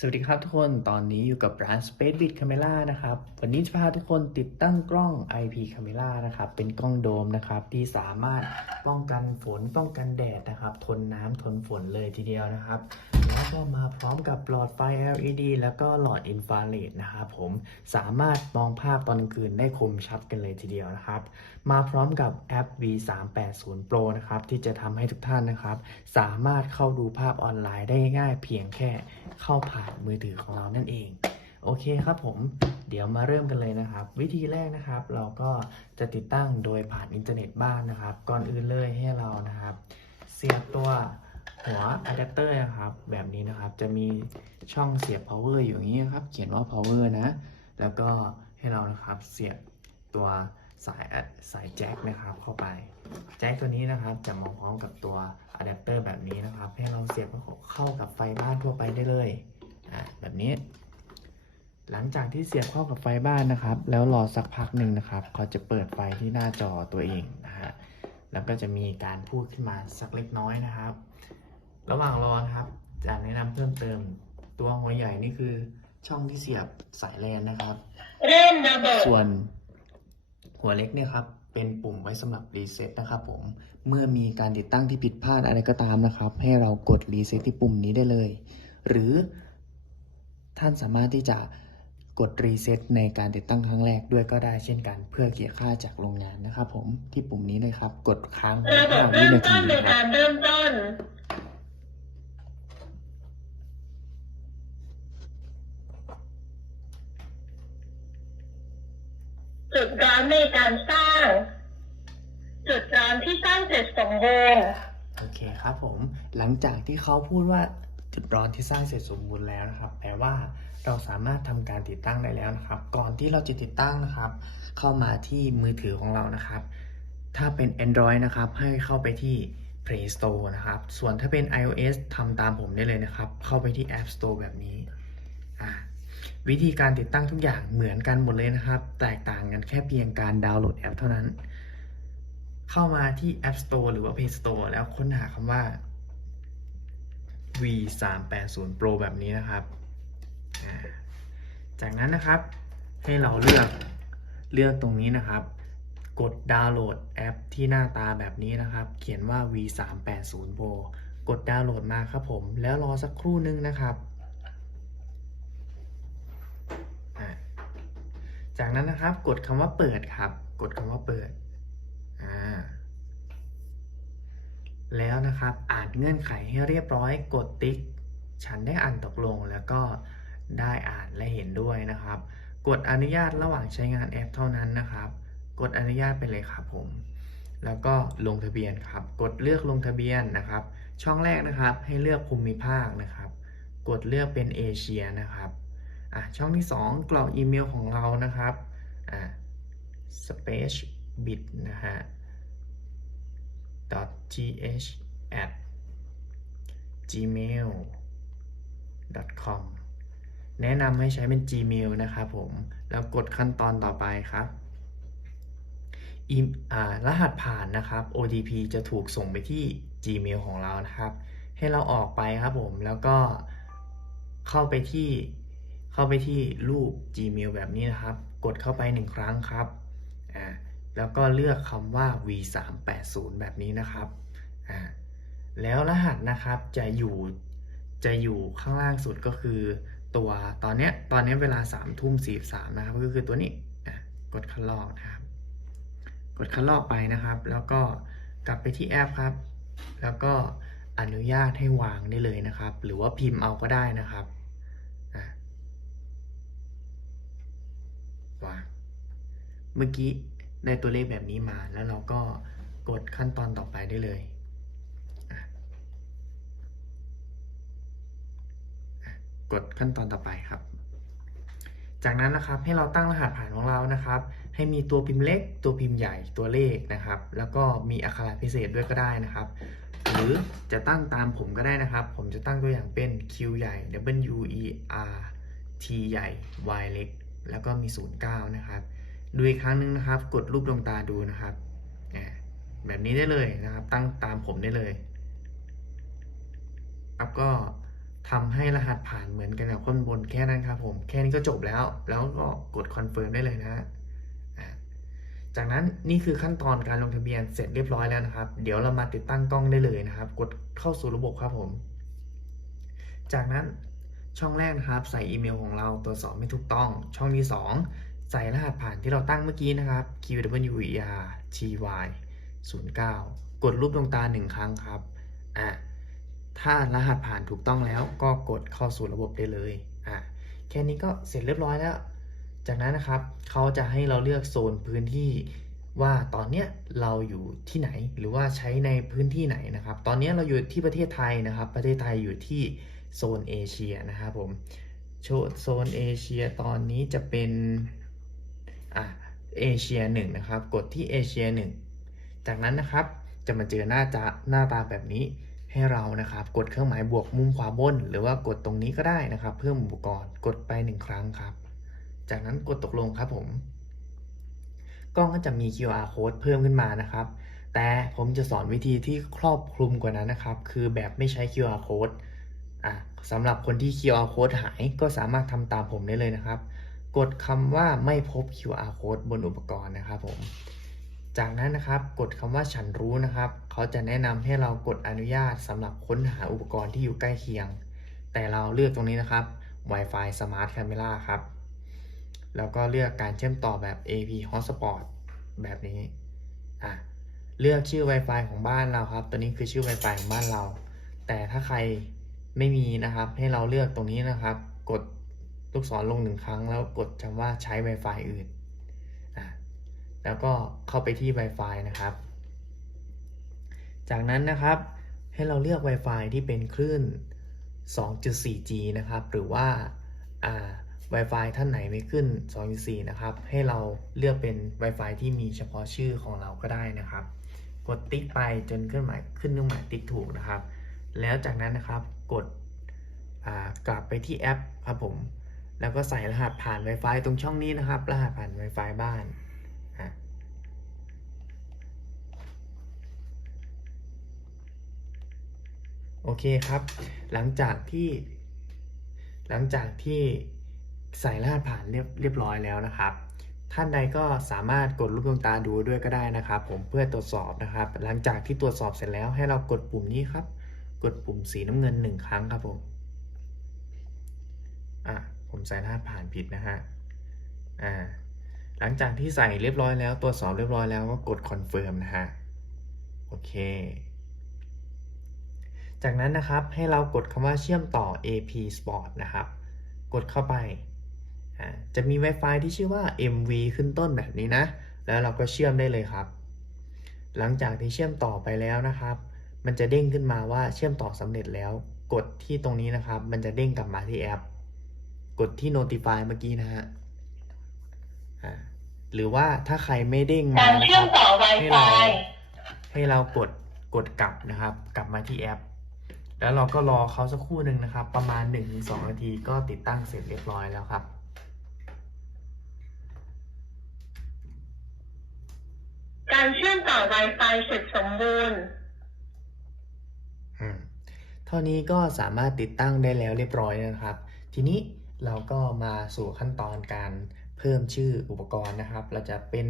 สวัสดีครับทุกคน ตอนนี้อยู่กับร้าน Space with Camera นะครับ วันนี้จะพาทุกคนติดตั้งกล้อง IP Camera นะครับ เป็นกล้องโดมนะครับ ที่สามารถป้องกันฝนป้องกันแดดนะครับ ทนน้ำทนฝนเลยทีเดียวนะครับ แล้วก็มาพร้อมกับหลอดไฟ LED แล้วก็หลอดอินฟราเรดนะครับผมสามารถมองภาพตอนกลางคืนได้คมชัดกันเลยทีเดียวนะครับ มาพร้อมกับแอป V380 Pro นะครับที่จะทำให้ทุกท่านนะครับ สามารถเข้าดูภาพออนไลน์ได้ง่ายเพียงแค่เข้าผ่านมือถือของเรานั่นเองโอเคครับผม เดี๋ยวมาเริ่มกันเลยนะครับ วิธีแรกนะครับ เราก็จะติดตั้งโดยผ่านอินเทอร์เน็ตบ้านนะครับ ก่อนอื่นเลยให้เรานะครับ เสียบตัว หัวอะแดปเตอร์นะครับ แบบนี้นะครับจะมีช่องเสียบ power อยู่อย่างนี้นะครับ เขียนว่า power นะ แล้วก็ให้เรานะครับเสียบตัวสายสายแจ็คนะครับเข้าไป แจ็คตัวนี้นะครับจะมาพร้อมกับตัวอะแดปเตอร์แบบนี้นะครับ ให้เราเสียบเข้ากับไฟบ้านทั่วไปได้เลยอ่าแบบนี้ หลังจากที่เสียบเข้ากับไฟบ้านนะครับ แล้วรอสักพักหนึ่งนะครับเขาจะเปิดไฟที่หน้าจอตัวเองนะฮะแล้วก็จะมีการพูดขึ้นมาสักเล็กน้อยนะครับ ระหว่างรอนะครับจะแนะนำเพิ่มเติม ตัวหัวใหญ่นี่คือช่องที่เสียบสายแลนนะครับ เริ่มระเบิดส่วนหัวเล็กเนี่ยครับ เป็นปุ่มไว้สำหรับรีเซ็ตนะครับผมเมื่อมีการติดตั้งที่ผิดพลาดอะไรก็ตามนะครับ ให้เรากดรีเซ็ตที่ปุ่มนี้ได้เลย หรือท่านสามารถที่จะกดรีเซ็ตในการติดตั้งครั้งแรกด้วยก็ได้เช่นกันเพื่อเกี่ยค่าจากโรงงานนะครับผมที่ปุ่มนี้เลยครับ กดค้างไว้ระบบ5วิเริ่มนาต้ทีนในนะครักาบ รเริ่มต้น จุดร้อนในการสร้าง จุดร้อนที่สร้างเสร็จสมบูรณ์โอเคครับผมหลังจากที่เขาพูดว่าจุดร้อนที่สร้างเสร็จสมบูรณ์แล้วนะครับแปลว่าเราสามารถทำการติดตั้งได้แล้วนะครับ ก่อนที่เราจะติดตั้งนะครับ เข้ามาที่มือถือของเรานะครับ ถ้าเป็น Android นะครับ ให้เข้าไปที่ Play Store นะครับ ส่วนถ้าเป็น iOS ทำตามผมได้เลยนะครับ เข้าไปที่ App Store แบบนี้อ่า วิธีการติดตั้งทุกอย่างเหมือนกันหมดเลยนะครับ แตกต่างกันแค่เพียงการดาวน์โหลดแอปเท่านั้น เข้ามาที่ App Store หรือว่า Play Store แล้วค้นหาคำว่า V 3 8 0 Pro แบบนี้นะครับ จากนั้นนะครับให้เราเลือกเลือกตรงนี้นะครับ กดดาวน์โหลดแอปที่หน้าตาแบบนี้นะครับ เขียนว่า V 3 8 0 Pro กดดาวน์โหลดมาครับผม แล้วรอสักครู่นึงนะครับอ่า จากนั้นนะครับ กดคำว่าเปิดครับ กดคำว่าเปิดอ่าแล้วนะครับอ่านเงื่อนไขให้เรียบร้อย กดติ๊ก ฉันได้อ่านตกลงแล้วก็ได้อ่านและเห็นด้วยนะครับ กดอนุญาตระหว่างใช้งานแอปเท่านั้นนะครับ กดอนุญาตไปเลยครับผม แล้วก็ลงทะเบียนครับ กดเลือกลงทะเบียนนะครับ ช่องแรกนะครับให้เลือกภูมิภาคนะครับ กดเลือกเป็นเอเชียนะครับ อะช่องที่ 2กรอกอีเมลของเรานะครับอะ space bit นะฮะ .th at gmail com แนะนำให้ใช้เป็น Gmail นะครับผม แล้วกดขั้นตอนต่อไปครับรหัสผ่านนะครับ OTP จะถูกส่งไปที่ Gmail ของเรานะครับ ให้เราออกไปครับผม แล้วก็เข้าไปที่ เข้าไปที่รูป Gmail แบบนี้นะครับ กดเข้าไปหนึ่งครั้งครับอ่าแล้วก็เลือกคำว่า v380 แบบนี้นะครับอ่าแล้วรหัสนะครับจะอยู่จะอยู่ข้างล่างสุดก็คือตัวตอนเนี้ยตอนเนี้ยเวลา3ทุ่ม43นะครับก็คือตัวนี้อะกดคัดลอกนะครับ กดคัดลอกไปนะครับ แล้วก็กลับไปที่แอปครับ แล้วก็อนุญาตให้วางได้เลยนะครับ หรือว่าพิมพ์เอาก็ได้นะครับอะวาง เมื่อกี้ได้ตัวเลขแบบนี้มาแล้วเราก็กดขั้นตอนต่อไปได้เลยกดขั้นตอนต่อไปครับ จากนั้นนะครับให้เราตั้งรหัสผ่านของเรานะครับ ให้มีตัวพิมพ์เล็ก ตัวพิมพ์ใหญ่ตัวเลขนะครับ แล้วก็มีอักขระพิเศษด้วยก็ได้นะครับ หรือจะตั้งตามผมก็ได้นะครับ ผมจะตั้งตัวอย่างเป็น Q ใหญ่ W E R T ใหญ่ Y เล็ก แล้วก็มี 09 นะครับ ดูอีกครั้งหนึ่งนะครับ กดรูปดวงตาดูนะครับแบบนี้ได้เลยนะครับ ตั้งตามผมได้เลยแล้วก็ทำให้รหัสผ่านเหมือนกันกับคนบนแค่นั้นครับผมแค่นี้ก็จบแล้ว แล้วก็กดคอนเฟิร์มได้เลยนะฮะจากนั้นนี่คือขั้นตอนการลงทะเบียนเสร็จเรียบร้อยแล้วนะครับ เดี๋ยวเรามาติดตั้งกล้องได้เลยนะครับ กดเข้าสู่ระบบครับผม จากนั้นช่องแรกนะครับ ใส่อีเมลของเราตรวจสอบไม่ถูกต้อง ช่องที่ 2 ใส่รหัสผ่านที่เราตั้งเมื่อกี้นะครับ q w e r t y 09 กดรูปดวงตาหนึ่งครั้งครับ อะ ถ้ารหัสผ่านถูกต้องแล้วก็กดเข้าสู่ระบบได้เลย อะ แค่นี้ก็เสร็จเรียบร้อยแล้ว จากนั้นนะครับ เขาจะให้เราเลือกโซนพื้นที่ว่าตอนเนี้ยเราอยู่ที่ไหนหรือว่าใช้ในพื้นที่ไหนนะครับ ตอนเนี้ยเราอยู่ที่ประเทศไทยนะครับ ประเทศไทยอยู่ที่โซนเอเชียนะครับผมโซนเอเชียตอนนี้จะเป็น อะเอเชียหนึ่งนะครับ กดที่เอเชียหนึ่งจากนั้นนะครับจะมาเจอหน้าจาหน้าตาแบบนี้ให้เรานะครับ กดเครื่องหมายบวกมุมขวาบน หรือว่ากดตรงนี้ก็ได้นะครับ เพิ่มอุปกรณ์กดไปหนึ่งครั้งครับ จากนั้นกดตกลงครับผมกล้องก็จะมี QR code เพิ่มขึ้นมานะครับ แต่ผมจะสอนวิธีที่ครอบคลุมกว่านั้นนะครับ คือแบบไม่ใช้ QR code อะสำหรับคนที่ QR code หายก็สามารถทำตามผมได้เลยนะครับ กดคำว่าไม่พบ QR code บนอุปกรณ์นะครับผม จากนั้นนะครับกดคำว่าฉันรู้นะครับ เขาจะแนะนำให้เรากดอนุญาตสำหรับค้นหาอุปกรณ์ที่อยู่ใกล้เคียง แต่เราเลือกตรงนี้นะครับ Wi-Fi Smart Camera ครับ แล้วก็เลือกการเชื่อมต่อแบบ AP Hotspot แบบนี้อะเลือกชื่อ Wi-Fi ของบ้านเราครับ ตัวนี้คือชื่อ Wi-Fi ของบ้านเรา แต่ถ้าใครไม่มีนะครับ ให้เราเลือกตรงนี้นะครับ กด ลูกศรลงหนึ่งครั้งแล้วกดคำว่าใช้ Wi-Fi อื่น แล้วก็เข้าไปที่ Wi-Fi นะครับ จากนั้นนะครับให้เราเลือก Wi-Fi ที่เป็นคลื่น 2.4G นะครับ หรือว่าอ่า Wi-Fi ท่านไหนไม่ขึ้น 2.4 นะครับ ให้เราเลือกเป็น Wi-Fi ที่มีเฉพาะชื่อของเราก็ได้นะครับ กดติ๊กไปจนขึ้นหมายขึ้นเครื่องหมายติ๊กถูกนะครับ แล้วจากนั้นนะครับกดอ่ากลับไปที่แอปครับผม แล้วก็ใส่รหัสผ่าน Wi-Fi ตรงช่องนี้นะครับ รหัสผ่าน Wi-Fi บ้านโอเคครับ หลังจากที่ หลังจากที่ใส่รหัสผ่านเรียบเรียบร้อยแล้วนะครับ ท่านใดก็สามารถกดลูกดวงตาดูด้วยก็ได้นะครับ ผมเพื่อตรวจสอบนะครับ หลังจากที่ตรวจสอบเสร็จแล้วให้เรากดปุ่มนี้ครับ กดปุ่มสีน้ำเงินหนึ่งครั้งครับผม ผมใส่รหัสผ่านผิดนะฮะอ่าหลังจากที่ใส่เรียบร้อยแล้วตรวจสอบเรียบร้อยแล้วก็กดคอนเฟิร์มนะฮะโอเค จากนั้นนะครับให้เรากดคำว่าเชื่อมต่อ AP Sport นะครับ กดเข้าไปอ่าจะมี Wi-Fi ที่ชื่อว่า MV ขึ้นต้นแบบนี้นะ แล้วเราก็เชื่อมได้เลยครับ หลังจากที่เชื่อมต่อไปแล้วนะครับ มันจะเด้งขึ้นมาว่าเชื่อมต่อสำเร็จแล้ว กดที่ตรงนี้นะครับ มันจะเด้งกลับมาที่แอป กดที่ Notify เมื่อกี้นะฮะอ่าหรือว่าถ้าใครไม่เด้งมาการนะเชื่คอมรับต่อให้เรา Wi-Fi ให้เรากดกดกลับนะครับ กลับมาที่แอป แล้วเราก็รอเขาสักครู่หนึ่งนะครับ ประมาณ 1-2 นาทีก็ติดตั้งเสร็จเรียบร้อยแล้วครับการเชื่อมต่อ Wi-Fi เสร็จสมบูรณ์อืมเท่านี้ก็สามารถติดตั้งได้แล้วเรียบร้อยนะครับ ทีนี้ เราก็มาสู่ขั้นตอนการเพิ่มชื่ออุปกรณ์นะครับ เราจะเป็น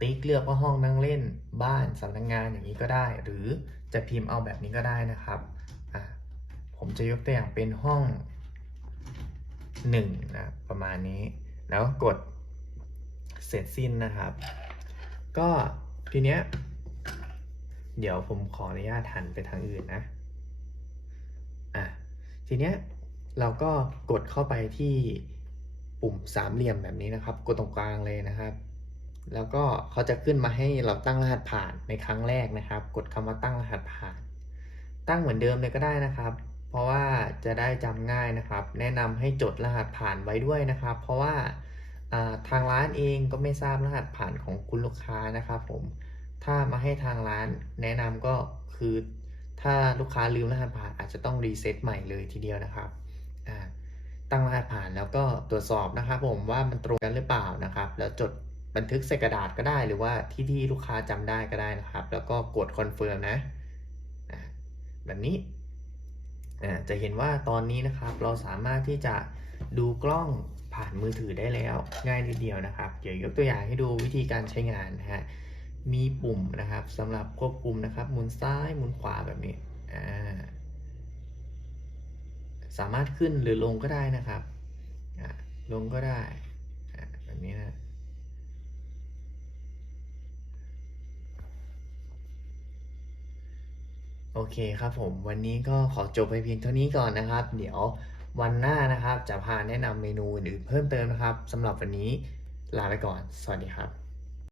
ติ๊กเลือกว่าห้องนั่งเล่นบ้านสำนักงานอย่างนี้ก็ได้ หรือจะพิมพ์เอาแบบนี้ก็ได้นะครับ ผมจะยกตัวอย่างเป็นห้องหนึ่งนะประมาณนี้ แล้วก็กดเสร็จสิ้นนะครับ ก็ทีเนี้ยเดี๋ยวผมขออนุญาตหันไปทางอื่นนะอะทีเนี้ย เราก็กดเข้าไปที่ปุ่มสามเหลี่ยมแบบนี้นะครับ กดตรงกลางเลยนะครับ แล้วก็เขาจะขึ้นมาให้เราตั้งรหัสผ่านในครั้งแรกนะครับ กดคำว่าตั้งรหัสผ่าน ตั้งเหมือนเดิมเลยก็ได้นะครับ เพราะว่าจะได้จำง่ายนะครับ แนะนำให้จดรหัสผ่านไว้ด้วยนะครับ เพราะว่าทางร้านเองก็ไม่ทราบรหัสผ่านของคุณลูกค้านะครับ ผม ถ้ามาให้ทางร้านแนะนำก็คือ ถ้าลูกค้าลืมรหัสผ่านอาจจะต้องรีเซ็ตใหม่เลยทีเดียวนะครับ ตั้งรหัสผ่านแล้วก็ตรวจสอบนะครับผมว่ามันตรงกันหรือเปล่านะครับ แล้วจดบันทึกใส่กระดาษก็ได้หรือว่าที่ที่ลูกค้าจำได้ก็ได้นะครับ แล้วก็กดคอนเฟิร์มนะแบบนี้จะเห็นว่าตอนนี้นะครับเราสามารถที่จะดูกล้องผ่านมือถือได้แล้วง่ายนิดเดียวนะครับ เดี๋ยวยกตัวอย่างให้ดูวิธีการใช้งานนะฮะมีปุ่มนะครับสำหรับควบคุมนะครับหมุนซ้ายหมุนขวาแบบนี้อ่า สามารถขึ้นหรือลงก็ได้นะครับลงก็ได้แบบนี้นะโอเคครับผมวันนี้ก็ขอจบไปเพียงเท่านี้ก่อนนะครับ เดี๋ยววันหน้านะครับ จะพาแนะนำเมนูอื่นเพิ่มเติมนะครับสำหรับวันนี้ลาไปก่อน สวัสดีครับ